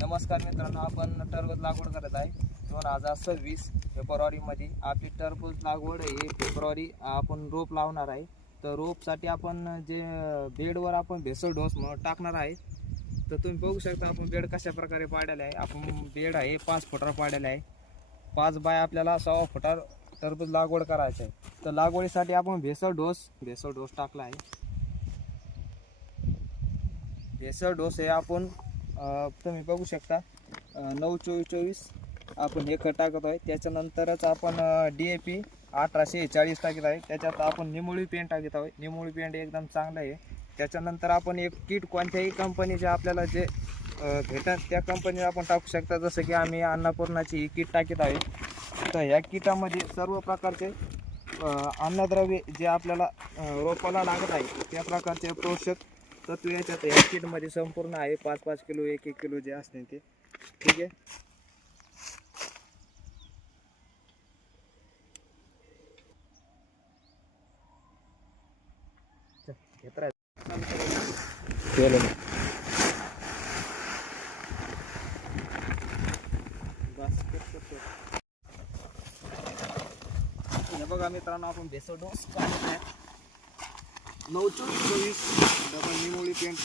नमस्कार मित्रांनो, आपण टरबूज लागवड करत आहे 2026 फेब्रुवारीमध्ये. आपली टरबूज लागवड ही फेब्रुवारी आपण रोप लावणार आहे. तर रोपसाठी आपण जे बेडवर आपण भेसळ डोस टाकणार आहे. तर तुम्ही बघू शकता आपण बेड कशा प्रकारे पाडलेला आहे. आपण बेड आहे 5 फुटावर पाडलेला आहे. 5 बाय आपल्याला 6 फुटावर टरबूज लागवड करायचं आहे. तर लागवडीसाठी आपण भेसळ डोस टाकला आहे. भेसळ डोस हे आपण तुम्ही बघू शकता 9-24-24 आपण हे खत टाकत आहे. त्याच्यानंतरच आपण DAP 1840 टाकत आहे. त्याच्यात आपण निमोळी पेंट टाकत आहे. निमोळी पेंट एकदम चांगलं आहे. त्याच्यानंतर आपण एक किट कोणत्याही कंपनीचे आपल्याला जे भेटत त्या कंपनीला आपण टाकू शकता. जसं की आम्ही अन्नपूर्णाची ही किट टाकत आहे. तर ह्या किटामध्ये सर्व प्रकारचे अन्नद्रव्ये जे आपल्याला रोपाला लागत आहे त्या प्रकारचे पोषक तत्व याच्यात या किटमध्ये संपूर्ण आहे. 5-5 किलो 1-1 किलो जे असते ते. ठीक आहे. हे बघा मित्रांनो, आपण भेसळ डोस काढत आहे 9-24-24 डबल निमोळी पेंट.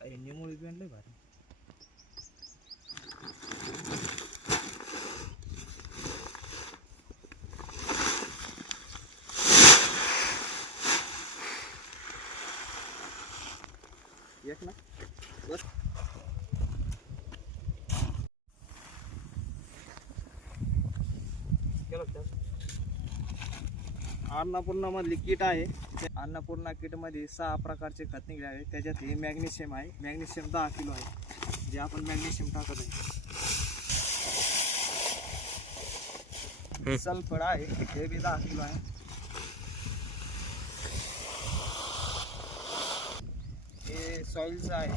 अरे निमोळी पेंट लय भारी. एक ना बस अन्नपूर्णा मधली किट आहे. अन्नपूर्णा किट मध्ये 6 प्रकारचे खत निघाले आहे. त्याच्यात हे मॅग्नेशियम आहे. मॅग्नेशियम 10 किलो आहे जे आपण मॅग्नेशियम टाकत आहे. सल्फर आहे हे बी 10 किलो आहे. हे सॉइलचं आहे.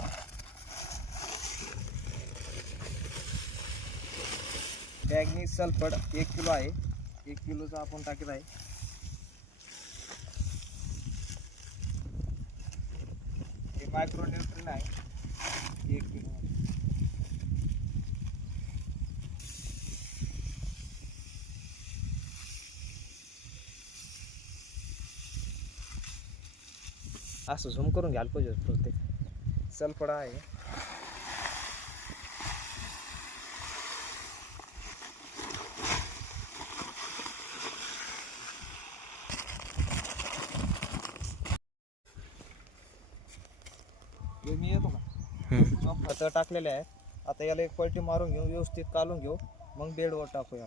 मॅग्नीज सल्फर 1 किलो आहे. 1 किलोचा आपण टाकत आहे. हे मायक्रोन्यूट्रिन आहे 1 किलो. असं झूम करून घ्यायला पाहिजे प्रत्येक. सल्फर आहे. मी येतो का खतं टाकलेले आहे. आता याला एक पलटी मारून घेऊ, व्यवस्थित काढून घेऊ, मग बेडवर टाकूया.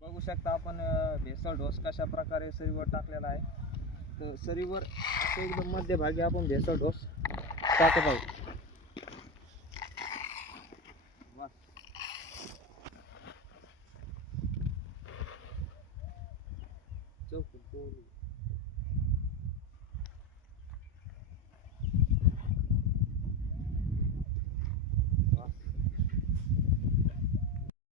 बघू शकता आपण भेसळ डोस कशा प्रकारे सरीवर टाकलेला आहे. तर सरीवर एकदम मध्यभागी आपण भेसळ डोस टाकत आहोत. चौक